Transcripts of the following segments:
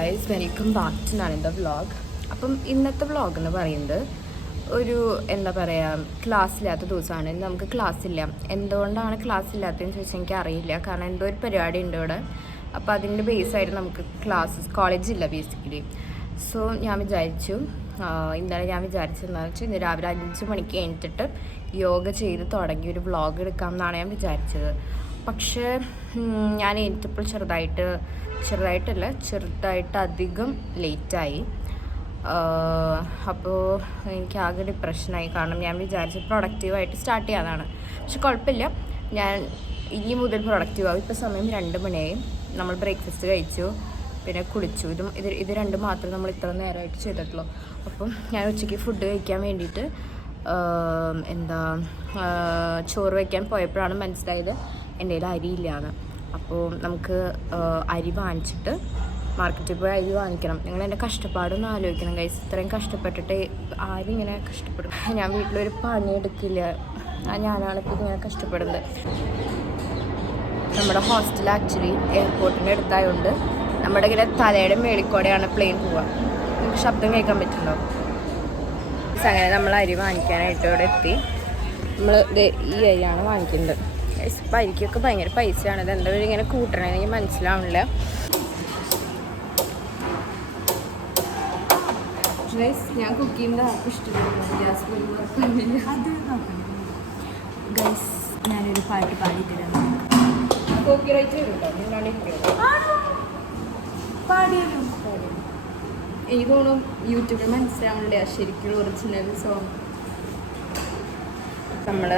Guys, welcome back to നനന്ദ vlog. അപ്പം ഇന്നത്തെ വ്ളോഗ് എന്ന് പറയുന്നത് ഒരു എന്താ പറയുക, ക്ലാസ്സില്ലാത്ത ദിവസമാണ്. നമുക്ക് ക്ലാസ്സില്ല. എന്തുകൊണ്ടാണ് ക്ലാസ് ഇല്ലാത്തതെന്ന് ചോദിച്ചാൽ എനിക്ക് അറിയില്ല. കാരണം എന്തോ ഒരു പരിപാടി ഉണ്ട് ഇവിടെ. അപ്പോൾ അതിൻ്റെ ബേസായിട്ട് നമുക്ക് കോളേജില്ല ബേസിക്കലി. സോ ഞാൻ വിചാരിച്ചു, ഇന്നലെ ഞാൻ വിചാരിച്ചതെന്ന് വെച്ചാൽ ഇന്ന് രാവിലെ 5 മണിക്ക് എഴുന്നിട്ട് യോഗ ചെയ്ത് തുടങ്ങി ഒരു വ്ളോഗ് എടുക്കാം എന്നാണ് ഞാൻ വിചാരിച്ചത്. പക്ഷേ ഞാൻ എഴുന്നേറ്റപ്പോൾ ചെറുതായിട്ട് അധികം ലേറ്റായി. അപ്പോൾ എനിക്ക് ആകെ ഡിപ്രഷനായി. കാരണം ഞാൻ വിചാരിച്ച പ്രൊഡക്റ്റീവായിട്ട് സ്റ്റാർട്ട് ചെയ്യാനാണ്. പക്ഷെ കുഴപ്പമില്ല, ഞാൻ ഇനി മുതൽ പ്രൊഡക്റ്റീവാകും. ഇപ്പോൾ സമയം 2 മണിയായി. നമ്മൾ ബ്രേക്ക്ഫാസ്റ്റ് കഴിച്ചു, പിന്നെ കുളിച്ചു. ഇത് രണ്ടും മാത്രമേ നമ്മൾ ഇത്ര നേരമായിട്ട് ചെയ്തിട്ടുള്ളൂ. അപ്പം ഞാൻ ഉച്ചയ്ക്ക് ഫുഡ് കഴിക്കാൻ വേണ്ടിയിട്ട് ചോറ് വയ്ക്കാൻ പോയപ്പോഴാണ് മനസ്സിലായത് എൻ്റെ കയ്യിൽ അരിയില്ലാന്ന്. അപ്പോൾ നമുക്ക് അരി വാങ്ങിച്ചിട്ട് മാർക്കറ്റിൽ പോയി അരി വാങ്ങിക്കണം. നിങ്ങൾ എൻ്റെ കഷ്ടപ്പാടൊന്നും ആലോചിക്കണം ഗൈസ്. ഇത്രയും കഷ്ടപ്പെട്ടിട്ട് ആരും ഇങ്ങനെ കഷ്ടപ്പെടും. ഞാൻ വീട്ടിലൊരു പണിയെടുക്കില്ല, ഞാനാണ് ഇപ്പോൾ ഇങ്ങനെ കഷ്ടപ്പെടുന്നത്. നമ്മുടെ ഹോസ്റ്റൽ ആക്ച്വലി എയർപോർട്ടിൻ്റെ അടുത്തായതുകൊണ്ട് നമ്മുടെ ഇങ്ങനെ തലയുടെ മേളിക്കൂടെയാണ് പ്ലെയിൻ പോവുക. നിങ്ങൾക്ക് ശബ്ദം കേൾക്കാൻ പറ്റുന്നുണ്ടോ? അങ്ങനെ നമ്മൾ അരി വാങ്ങിക്കാനായിട്ട് ഇവിടെ എത്തി. നമ്മൾ ഈ അരിയാണ് വാങ്ങിക്കുന്നത്. ഇപ്പം അരിക്കൊക്കെ ഭയങ്കര പൈസയാണ്. ഇത് എന്താ ഇങ്ങനെ കൂട്ടണമെന്ന് എനിക്ക് മനസ്സിലാവണില്ല. ഞാൻ കുക്ക് ചെയ്യുന്നത് ആർക്കും ഇഷ്ടപ്പെടുന്നു. ഗ്യാസ് ഗൈസ്, ഞാനൊരു പാട്ട് പാടിയിട്ടില്ല. കോപ്പിറൈറ്റ് എനിക്ക് തോന്നുന്നു യൂട്യൂബിൽ മനസ്സിലാവണില്ല ശരിക്കും ഒറിജിനൽ സോങ്. നമ്മൾ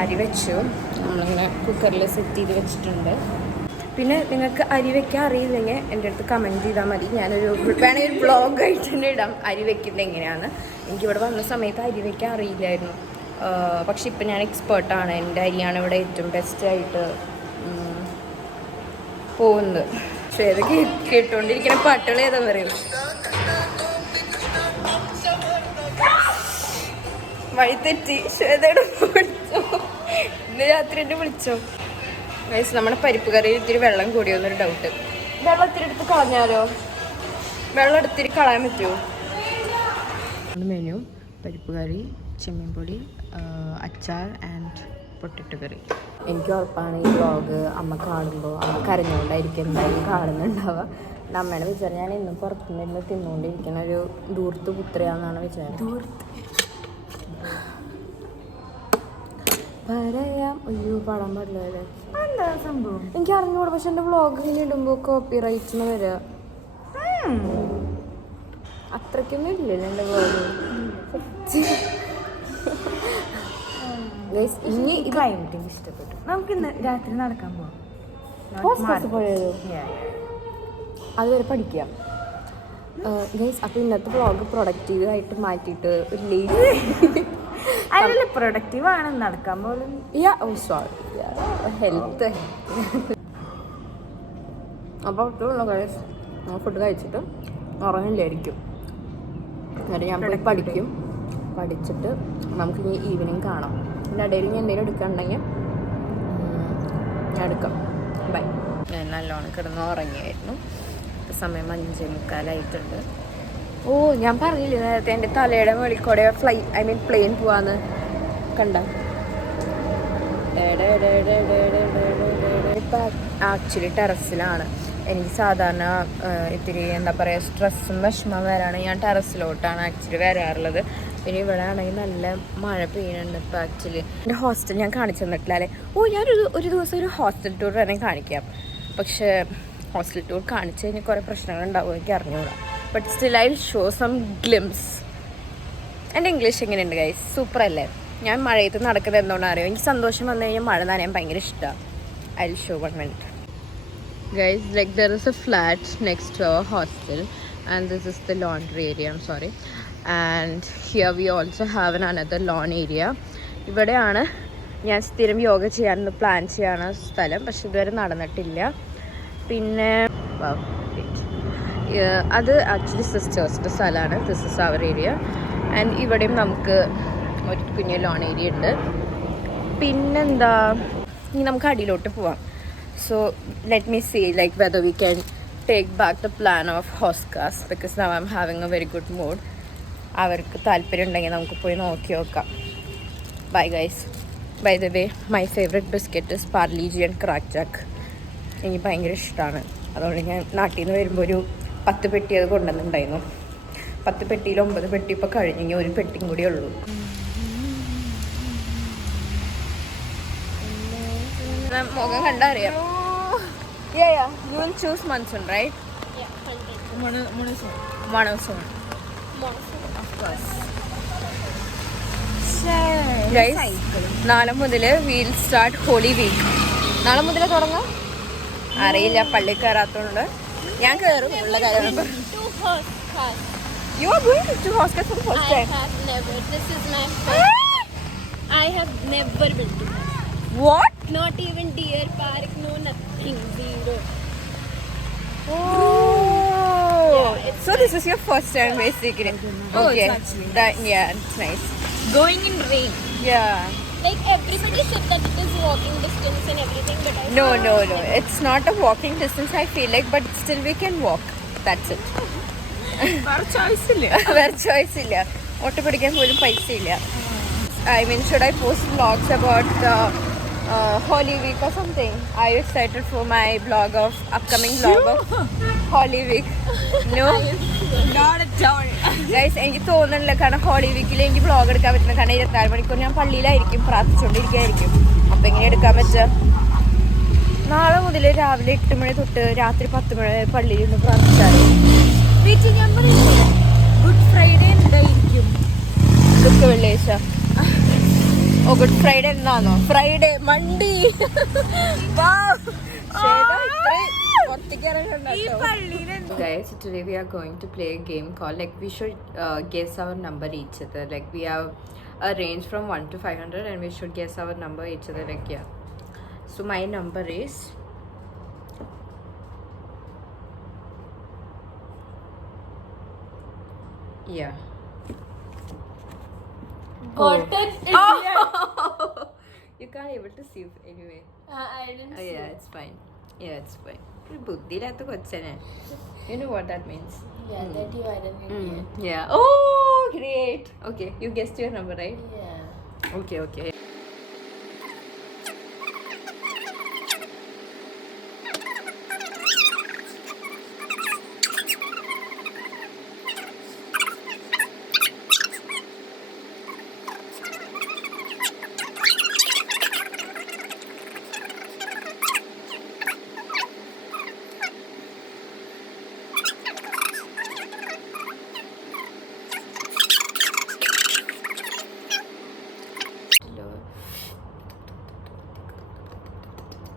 അരി വെച്ചു, നമ്മളിങ്ങനെ കുക്കറിൽ സെറ്റ് ചെയ്ത് വെച്ചിട്ടുണ്ട്. പിന്നെ നിങ്ങൾക്ക് അരി വെക്കാൻ അറിയില്ലെങ്കിൽ എൻ്റെ അടുത്ത് കമൻറ്റ് ചെയ്താൽ മതി. വേണമെങ്കിൽ ഒരു ബ്ലോഗായിട്ട് തന്നെ ഇടാം അരി വെക്കുന്നത് എങ്ങനെയാണ്. എനിക്കിവിടെ വന്ന സമയത്ത് അരി വെക്കാൻ അറിയില്ലായിരുന്നു. പക്ഷെ ഇപ്പം ഞാൻ എക്സ്പേർട്ടാണ്. എൻ്റെ അരിയാണ് ഇവിടെ ഏറ്റവും ബെസ്റ്റായിട്ട് പോകുന്നത്. പക്ഷേ ഏത് കേട്ടുകൊണ്ടിരിക്കുന്ന പാട്ടുകൾ ഏതാ പറയും. വഴി തെറ്റി ശ്വേതയുടെ വിളിച്ചോ, ഇന്ന് രാത്രി എന്നെ വിളിച്ചോ. ഗൈസ്, നമ്മുടെ പരിപ്പ് കറിയിൽ ഇത്തിരി വെള്ളം കൂടിയോന്നൊരു ഡൗട്ട്. വെള്ളം ഇത്തിരി എടുത്ത് കളഞ്ഞാലോ? വെള്ളം എടുത്തിരി കളയാൻ പറ്റുമോ? മെനു പരിപ്പ് കറി, ചെമ്മീൻ പൊടി, അച്ചാർ ആൻഡ് പൊട്ടറ്റോ കറി. എനിക്ക് ഉറപ്പാണ് ഈ വ്ളോഗ് അമ്മ കാണുമ്പോൾ അമ്മ കരഞ്ഞുകൊണ്ടായിരിക്കും എന്തായാലും കാണുന്നുണ്ടാവുക. അമ്മേനെ വിചാരം ഞാൻ ഇന്നും പുറത്തുനിന്ന് തിന്നുകൊണ്ടിരിക്കുന്ന ഒരു ദൂർത്ത് പുത്രയാണെന്നാണ് വിചാരം. പറയാം. അയ്യോ, പാടാൻ പാടില്ല അല്ലേ? എന്താ സംഭവം എനിക്ക് അറിഞ്ഞൂടാ. പക്ഷെ എൻ്റെ വ്ളോഗ് ഇങ്ങനെ ഇടുമ്പോൾ കോപ്പിറൈറ്റിന് വരിക അത്രയ്ക്കൊന്നും ഇല്ലല്ലോ എൻ്റെ വ്ളോഗ്. ഇനി ക്ലൈമറ്റ് എനിക്ക് ഇഷ്ടപ്പെട്ടു. നമുക്ക് ഇന്ന് രാത്രി നടക്കാൻ പോവാം. പോയാലോ? അതുവരെ പഠിക്കാം ഗൈസ്. അപ്പോൾ ഇന്നത്തെ വ്ളോഗ് പ്രൊഡക്റ്റീവായിട്ട് മാറ്റിയിട്ട് ഒരു അതിൽ പ്രൊഡക്റ്റീവ് ആണ് നടക്കാൻ പോലും. ഹെൽത്ത്. അപ്പോൾ ഫുഡ് കഴിച്ചിട്ട് ഉറങ്ങില്ലായിരിക്കും. എന്നിട്ട് ഞാൻ പോയി പഠിക്കും. പഠിച്ചിട്ട് നമുക്കിനി ഈവനിങ് കാണാം. പിന്നെ ഇടയിൽ ഞാൻ എന്തെങ്കിലും എടുക്കാനുണ്ടെങ്കിൽ ഞാൻ എടുക്കാം. ബൈ. ഞാൻ നല്ലോണം കിടന്ന് ഉറങ്ങിയായിരുന്നു. സമയം 5:45 ഓ, ഞാൻ പറഞ്ഞില്ലേ നേരത്തെ എൻ്റെ തലയുടെ മേളിക്കൂടെ പ്ലെയിൻ പോവാന്ന്. കണ്ട ഇപ്പം ആക്ച്വലി ടെറസിലാണ്. എനിക്ക് സാധാരണ ഇത്തിരി എന്താ പറയുക സ്ട്രെസ്സും വിഷമം വരാണ് ഞാൻ ടെറസിലോട്ടാണ് ആക്ച്വലി വരാറുള്ളത്. പിന്നെ ഇവിടെ ആണെങ്കിൽ നല്ല മഴ പെയ്യുന്നുണ്ട് ഇപ്പം. ആക്ച്വലി എൻ്റെ ഹോസ്റ്റൽ ഞാൻ കാണിച്ചു തന്നിട്ടില്ല അല്ലേ? ഓ, ഞാനൊരു ദിവസം ഒരു ഹോസ്റ്റൽ ടൂർ തന്നെ കാണിക്കാം. പക്ഷേ ഹോസ്റ്റൽ ടൂർ കാണിച്ചു കഴിഞ്ഞാൽ കുറേ പ്രശ്നങ്ങളുണ്ടാവും, എനിക്ക് അറിഞ്ഞുകൂടാ. But still I will show some glimpse. എൻ്റെ ഇംഗ്ലീഷ് എങ്ങനെയുണ്ട് ഗൈസ്? സൂപ്പർ അല്ലേ? ഞാൻ മഴയത്ത് നടക്കുന്നത് എന്തുകൊണ്ടാണ് അറിയോ? എനിക്ക് സന്തോഷം വന്നു കഴിഞ്ഞാൽ മഴ നനയാൻ ഭയങ്കര ഇഷ്ടമാണ്. I will show 1 minute. Guys, like there is a flat next to our hostel and this is the laundry area. I'm sorry. And here we also have another lawn area. ഇവിടെയാണ് ഞാൻ സ്ഥിരം യോഗ ചെയ്യാനൊന്ന് പ്ലാൻ ചെയ്യാണ് സ്ഥലം. പക്ഷെ ഇതുവരെ നടന്നിട്ടില്ല. പിന്നെ അത് ആക്ച്വലി സിസ്റ്റേഴ്സിൻ്റെ സ്ഥലമാണ്. This is our area. And ഇവിടെയും നമുക്ക് ഒരു കുഞ്ഞു ലോൺ ഏരിയ ഉണ്ട്. പിന്നെന്താ, ഇനി നമുക്ക് അടിയിലോട്ട് പോവാം. So let me see like whether we can take back the plan of ഹോസ്കാസ് because now I am having a very good mood. അവർക്ക് താല്പര്യം ഉണ്ടെങ്കിൽ നമുക്ക് പോയി നോക്കി നോക്കാം. Bye guys. By the way, my favourite biscuit is Parle G and Krack Jack. എനിക്ക് ഭയങ്കര ഇഷ്ടമാണ്. അതുകൊണ്ട് ഞാൻ നാട്ടിൽ നിന്ന് വരുമ്പോൾ ഒരു 10 പെട്ടി അത് കൊണ്ടുവന്നിട്ടുണ്ടായിരുന്നു. 10 പെട്ടിയിൽ 9 പെട്ടി ഇപ്പോൾ കഴിഞ്ഞെങ്കിൽ ഒരു പെട്ടിയും കൂടി ഉള്ളൂ. മുഖം കണ്ടാ അറിയാം. You will choose monsoon right? Monsoon of course. നാളെ മുതൽ വീൽ സ്റ്റാർട്ട് ഹോളി വീക്ക്. നാളെ മുതൽ തുടങ്ങാം. അറിയില്ല, പള്ളി കയറാത്തോണ്ട്. ഞാൻ കയറും ഉള്ള കാര്യം. You are going to Hoskas for the first time? I have never. This is my first. I have never been to Hoskas. What? Not even Deer Park. No, nothing. Zero. Oh. Yeah, So this is your first time basically. Oh, Okay. it's actually Yeah, it's nice. Going in rain. Yeah. Like everybody said that it is walking distance and everything, but I No. It's not a walking distance, I feel like, but still we can walk. That's it. വേറെ choice ഇല്ല. വേറെ choice ഇല്ല. Auto പിടിക്കാൻ പോലും പൈസ ഇല്ല. I mean, should I post vlogs about the Holy Week or something? Are you excited for my vlog of upcoming vlog of Holy Week? No? Not at all. Guys, എനിക്ക് തോന്നുന്നില്ല. കാരണം holy വീക്കിൽ എനിക്ക് vlog എടുക്കാൻ പറ്റുന്ന. കാരണം 24 മണിക്കൂർ ഞാൻ പള്ളിയിലായിരിക്കും, പ്രാർത്ഥിച്ചുകൊണ്ടിരിക്കുകയായിരിക്കും. അപ്പം എങ്ങനെ എടുക്കാൻ പറ്റുക? നാളെ മുതൽ രാവിലെ 8 മണി തൊട്ട് രാത്രി 10 മണി വരെ പള്ളിയിൽ നിന്ന് പ്രാർത്ഥിച്ചാൽ ഞാൻ പറയുന്നത് ഗുഡ് ഫ്രൈഡേ എന്തായിരിക്കും? ദുഃഖ വെള്ളിയാഴ്ച. ഓ, ഗുഡ് ഫ്രൈഡേ എന്നാണോ? ഫ്രൈഡേ മണ്ടി. Guys, today we are going to play a game called, like, we should guess our number each other. Like, we have a range from 1 to 500 and we should guess our number each other. Like, yeah. So my number is yeah. Cotton. Oh. You can't able to see anyway. I didn't see. Yeah, it's fine. Yeah, it's fine. ബുദ്ധിയില്ലാത്ത കൊച്ചനെ. You know what that means? Yeah, that you are an idiot. Yeah. Oh, great. Okay, you guessed your number, right? Yeah. Okay.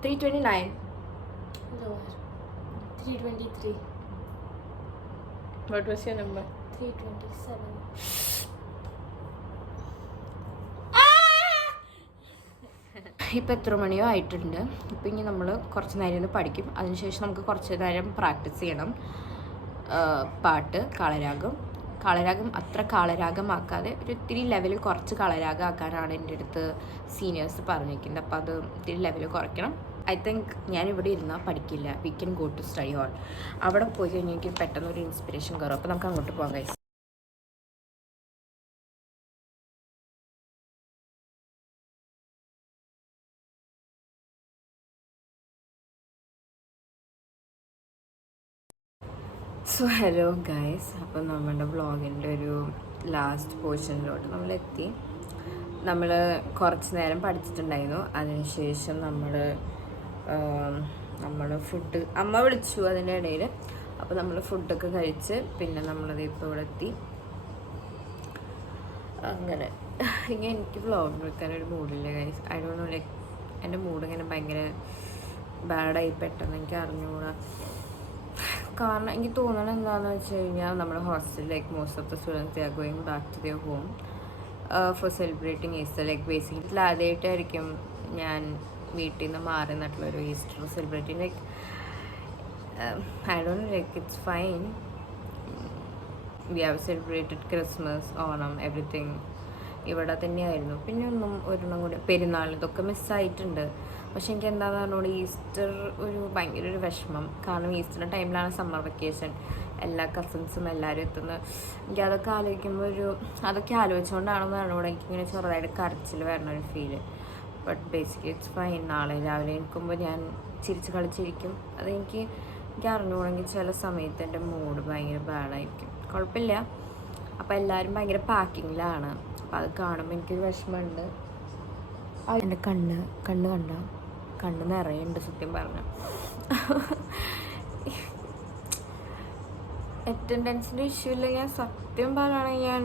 $329. Lower. 323. What was your number? 327. ഇപ്പം എത്ര മണിയോ ആയിട്ടുണ്ട്. ഇപ്പം ഇനി നമ്മൾ കുറച്ച് നേരം ഇരുന്ന് പഠിക്കും. അതിനുശേഷം നമുക്ക് കുറച്ച് നേരം പ്രാക്ടീസ് ചെയ്യണം. പാട്ട് കാളരാഗം അത്ര കാളരാഗമാക്കാതെ ഒരു ഇത്തിരി ലെവൽ കുറച്ച് കാളരാഗം ആക്കാനാണ് എൻ്റെ അടുത്ത് സീനിയേഴ്സ് പറഞ്ഞിരിക്കുന്നത്. അപ്പോൾ അത് ഇത്തിരി ലെവൽ കുറയ്ക്കണം. ഐ തിങ്ക് ഞാനിവിടെ ഇരുന്നാൽ പഠിക്കില്ല. We can go to study hall. അവിടെ പോയി കഴിഞ്ഞാൽ എനിക്ക് പെട്ടെന്ന് ഒരു ഇൻസ്പിറേഷൻ കയറും. അപ്പോൾ നമുക്ക് അങ്ങോട്ട് പോകാം ഗൈസ്. സോ ഹലോ ഗൈസ്, അപ്പോൾ നമ്മുടെ വ്ളോഗിൻ്റെ ഒരു ലാസ്റ്റ് പോർഷനിലോട്ട് നമ്മളെത്തി. നമ്മൾ കുറച്ച് നേരം പഠിച്ചിട്ടുണ്ടായിരുന്നു. അതിനുശേഷം നമ്മൾ ഫുഡ് അമ്മ വിളിച്ചു അതിൻ്റെ ഇടയിൽ. അപ്പോൾ നമ്മൾ ഫുഡൊക്കെ കഴിച്ച് പിന്നെ നമ്മളത് ഇപ്പോൾ ഇവിടെ എത്തി. അങ്ങനെ ഇങ്ങനെ എനിക്ക് വ്ളോഗ് എടുക്കാനൊരു മൂഡില്ല guys. I don't know, like എൻ്റെ മൂഡ് ഇങ്ങനെ ഭയങ്കര ബാഡായി പെട്ടെന്ന്. എനിക്ക് അറിഞ്ഞുകൂടാ. കാരണം എനിക്ക് തോന്നണത് എന്താണെന്ന് വെച്ച് കഴിഞ്ഞാൽ നമ്മുടെ ഹോസ്റ്റലിൽ like most of the students they are going back to their home for celebrating Easter. Like basically ആദ്യമായിട്ടായിരിക്കും ഞാൻ വീട്ടിൽ നിന്ന് മാറി നിന്നിട്ടുള്ളൊരു Easter celebrating. Like I don't like it's fine. We have celebrated Christmas, Onam, everything ഇവിടെ തന്നെയായിരുന്നു. പിന്നെ ഒരെണ്ണം കൂടി പെരുന്നാൾ, ഇതൊക്കെ മിസ്സായിട്ടുണ്ട്. പക്ഷെ എനിക്ക് എന്താണെന്ന് പറഞ്ഞോളൂ ഈസ്റ്റർ ഭയങ്കര ഒരു വിഷമം. കാരണം ഈസ്റ്ററിൻ്റെ ടൈമിലാണ് സമ്മർ വെക്കേഷൻ, എല്ലാ കസിൻസും എല്ലാവരും എത്തുന്നത്. എനിക്ക് അതൊക്കെ ആലോചിച്ചുകൊണ്ടാണെന്ന് പറഞ്ഞോളൂ എനിക്കിങ്ങനെ ചെറുതായിട്ട് കരച്ചിൽ വരണ ഒരു feel. But basically it's fine. നാളെ രാവിലെ എണീക്കുമ്പോൾ ഞാൻ ചിരിച്ച് കളിച്ചിരിക്കും. എനിക്ക് അറിഞ്ഞുകൂടെങ്കിൽ ചില സമയത്ത് എൻ്റെ മൂഡ് ഭയങ്കര ബാഡായിരിക്കും. കുഴപ്പമില്ല. അപ്പോൾ എല്ലാവരും ഭയങ്കര പാക്കിങ്ങിലാണ്. അപ്പോൾ അത് കാണുമ്പോൾ എനിക്കൊരു വിഷമമുണ്ട്. എൻ്റെ കണ്ണ് നിറയുണ്ട് സത്യം പറഞ്ഞ. അറ്റൻഡൻസിൻ്റെ ഇഷ്യൂ ഇല്ല. ഞാൻ സത്യം പറയുകയാണെങ്കിൽ ഞാൻ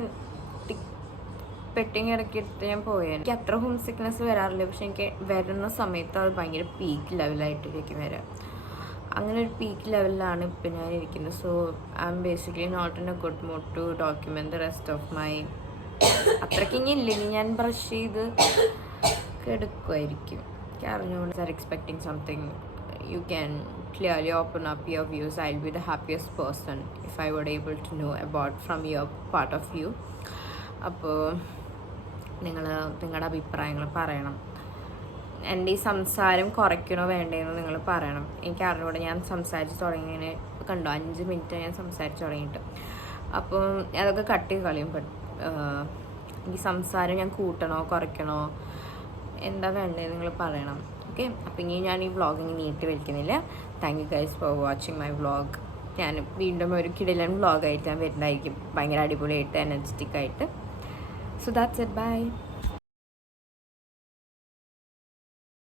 പെട്ടിങ് ഇറക്കിയിട്ട് ഞാൻ പോയത്. എനിക്ക് അത്ര ഹോം സിക്നെസ് വരാറില്ല, പക്ഷെ എനിക്ക് വരുന്ന സമയത്ത് അത് ഭയങ്കര പീക്ക് ലെവലായിട്ടിരിക്കും വരാം. അങ്ങനെ ഒരു പീക്ക് ലെവലിലാണ് ഇപ്പം ഞാൻ ഇരിക്കുന്നത്. So I'm basically not in a good mood to document the rest of my. അത്രയ്ക്ക് ഇനി ഇല്ലെങ്കിൽ ഞാൻ ബ്രഷ് ചെയ്ത് എടുക്കുമായിരിക്കും. എനിക്ക് അറിഞ്ഞുകൊണ്ട് are expecting something. You can clearly open up your views. I'll be the happiest person if I were able to know about from your part of view. അപ്പോൾ നിങ്ങളുടെ അഭിപ്രായങ്ങൾ പറയണം. എൻ്റെ ഈ സംസാരം കുറയ്ക്കണോ വേണ്ടതെന്ന് നിങ്ങൾ പറയണം. എനിക്ക് അറിഞ്ഞൂടെ. ഞാൻ സംസാരിച്ച് തുടങ്ങിയതിന് കണ്ടോ 5 മിനിറ്റ് ഞാൻ സംസാരിച്ച് തുടങ്ങിയിട്ട്. അപ്പോൾ അതൊക്കെ കട്ട് ചെയ്ത് കളയും. ഈ സംസാരം ഞാൻ കൂട്ടണോ കുറയ്ക്കണോ എന്താ വേണ്ടത് നിങ്ങൾ പറയണം. ഓക്കെ. അപ്പോൾ ഇനി ഞാൻ ഈ വ്ളോഗ് നീട്ടി വലിക്കുന്നില്ല. Thank you guys for watching my vlog. ഞാൻ വീണ്ടും ഒരു കിടിലൻ വ്ളോഗായിട്ട് ഞാൻ വരുന്നതായിരിക്കും, ഭയങ്കര അടിപൊളിയായിട്ട് എനർജറ്റിക് ആയിട്ട്. So that's it. ബൈ.